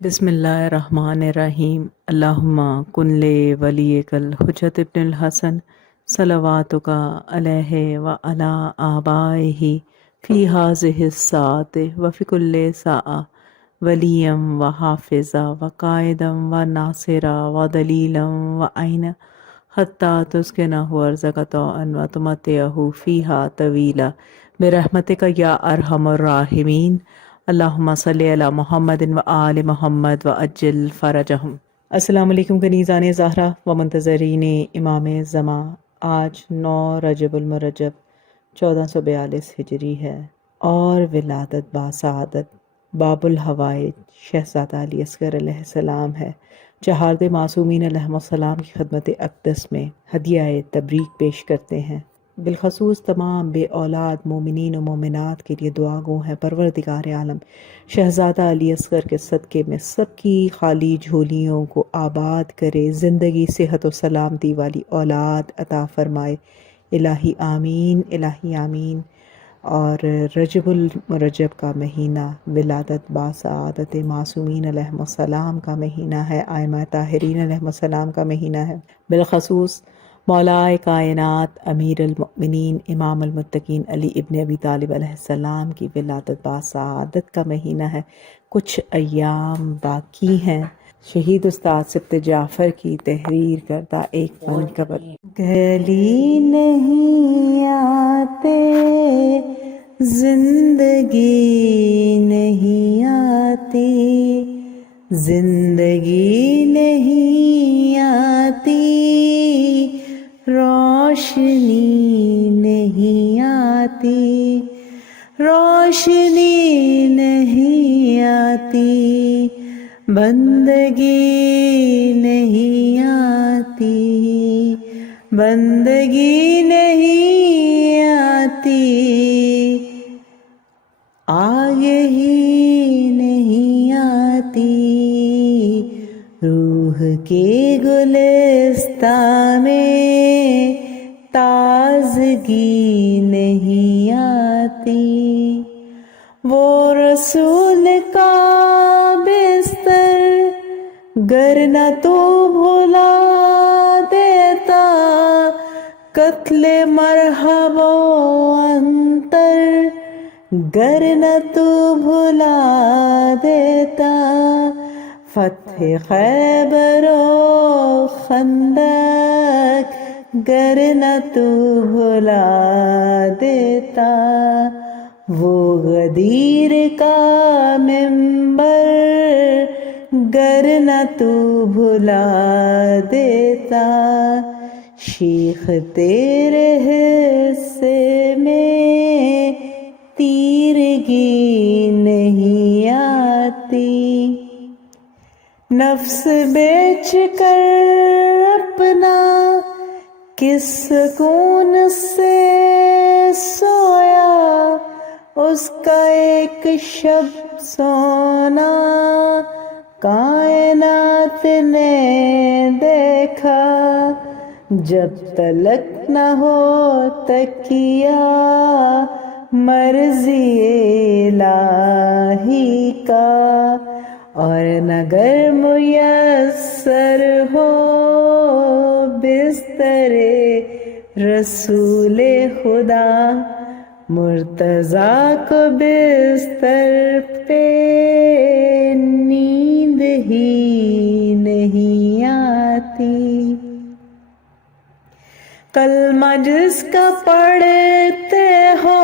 بسم اللہ الرحمن الرحیم اللہم کن لے ولیک الحجت ابن الحسن صلواتک علیہ وعلی آبائہ فی ہذہ الساعۃ وفی کل ساعۃ ولیا وحافظا وقائدا وناصرا ودلیلا وعینا حتی تسکنہ ارضک طوعا وتمتعہ فیہا طویلا برحمتک یا ارحم الراحمین اللہم صلی علی محمد و آل محمد و اجل فرجہم۔ السلام علیکم کنیزان زہرا و منتظرین امام زمان۔ آج 9 رجب المرجب 1442 ہجری ہے اور ولادت باسعادت باب الحوائج شہزادہ علی اصغر علیہ السلام ہے۔ چہارد معصومین علیہ السلام کی خدمت اقدس میں ہدیہ تبریک پیش کرتے ہیں۔ بالخصوص تمام بے اولاد مومنین و مومنات کے لیے دعا گو ہیں پروردگار عالم شہزادہ علی اصغر کے صدقے میں سب کی خالی جھولیوں کو آباد کرے، زندگی صحت و سلامتی والی اولاد عطا فرمائے، الہی آمین الہی آمین۔ اور رجب المرجب کا مہینہ ولادت باسعادت معصومین علیہ السلام کا مہینہ ہے، ائمہ طاہرین علیہ السلام کا مہینہ ہے۔ بالخصوص مولائے کائنات امیر المؤمنین امام المتقین علی ابن ابی طالب علیہ السلام کی ولادت باسعادت کا مہینہ ہے۔ کچھ ایام باقی ہیں۔ شہید استاد سبط جعفر کی تحریر کردہ ایک فن قبل گلی نہیں آتے زندگی نہیں آتی، زندگی نہیں آتی، روشنی نہیں آتی، روشنی نہیں آتی، بندگی نہیں آتی، بندگی نہیں آتی، آگے ہی نہیں آتی، روح کے گلستان میں تازگی نہیں آتی، وہ رسول کا بستر گر نہ تو بھلا دیتا، قتل مرحبا انتر گر نہ تو بھلا دیتا، فتح خیبر و خندق گر نہ تو بھلا دیتا، وہ غدیر کا منبر گر نہ تو بھلا دیتا، شیخ تیرے حصے میں تیرگی نہیں آتی، نفس بیچ کر اپنا کس سکون سے سویا، اس کا ایک شب سونا کائنات نے دیکھا، جب تلک نہ ہو تکیہ مرضی الہی کا، اور نگر میسر ہو بستر رسول خدا، مرتضیٰ کو بستر پہ نیند ہی نہیں آتی، کلمہ جس کا پڑھتے ہو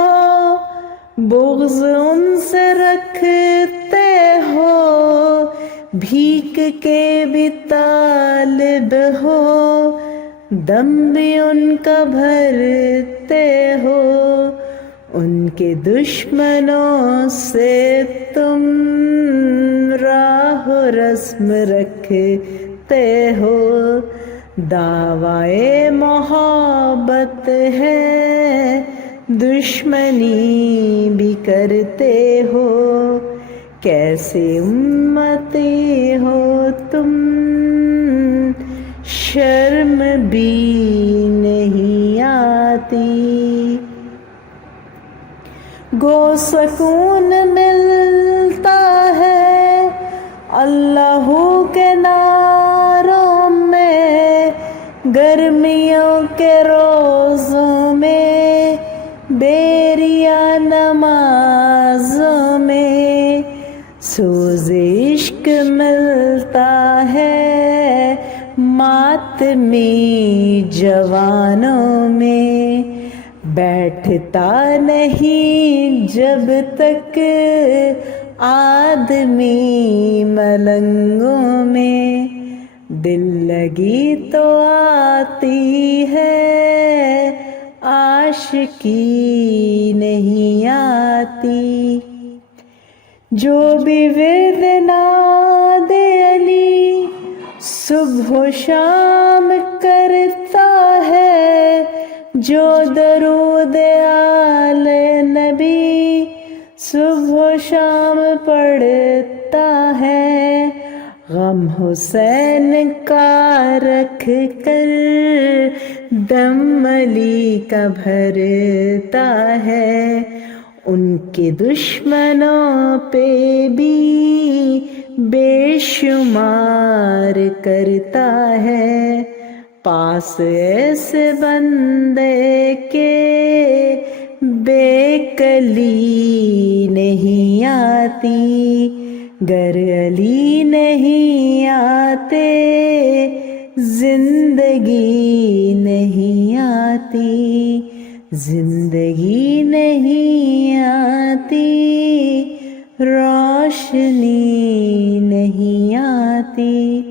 بغض ان سے رکھتے ہو، بھیک کے بھی طالب ہو دم بھی ان کا بھرتے ہو، ان کے دشمنوں سے تم راہ و رسم رکھتے ہو، دعویٰ محبت ہے دشمنی بھی کرتے ہو، کیسے امتی ہو تم شرم بھی نہیں آتی، گو سکون ملتا ہے اللہ کے نعروں میں، گرمیوں کے روزوں میں، بیریا نمازوں میں، سوز عشق ملتا ہے ماتمی جوانوں میں، بیٹھتا نہیں جب تک آدمی ملنگوں میں، دل لگی تو آتی ہے عاشقی نہیں آتی، جو بھی ورد ناد علی صبح و شام کرتا ہے، جو درود آل نبی صبح و شام پڑھتا ہے، غم حسین کا رکھ کر دم علی کا بھرتا ہے، ان کے دشمنوں پہ بھی بے شمار کرتا ہے، پاس ایسے بندے کے بے کلی نہیں آتی، گر علی نہیں آتے زندگی نہیں آتی، زندگی نہیں آتی، روشنی نہیں آتی،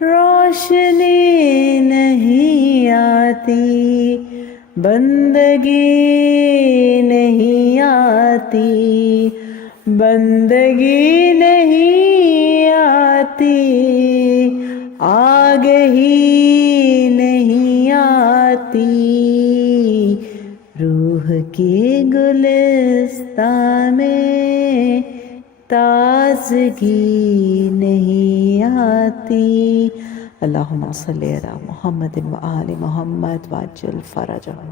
روشنی نہیں آتی، بندگی نہیں آتی، بندگی نہیں آتی، آگہی نہیں آتی، روح کے گلستان میں تازگی نہیں آتی۔ اللہم صلی علی محمد و آل محمد وعجل فرجہم۔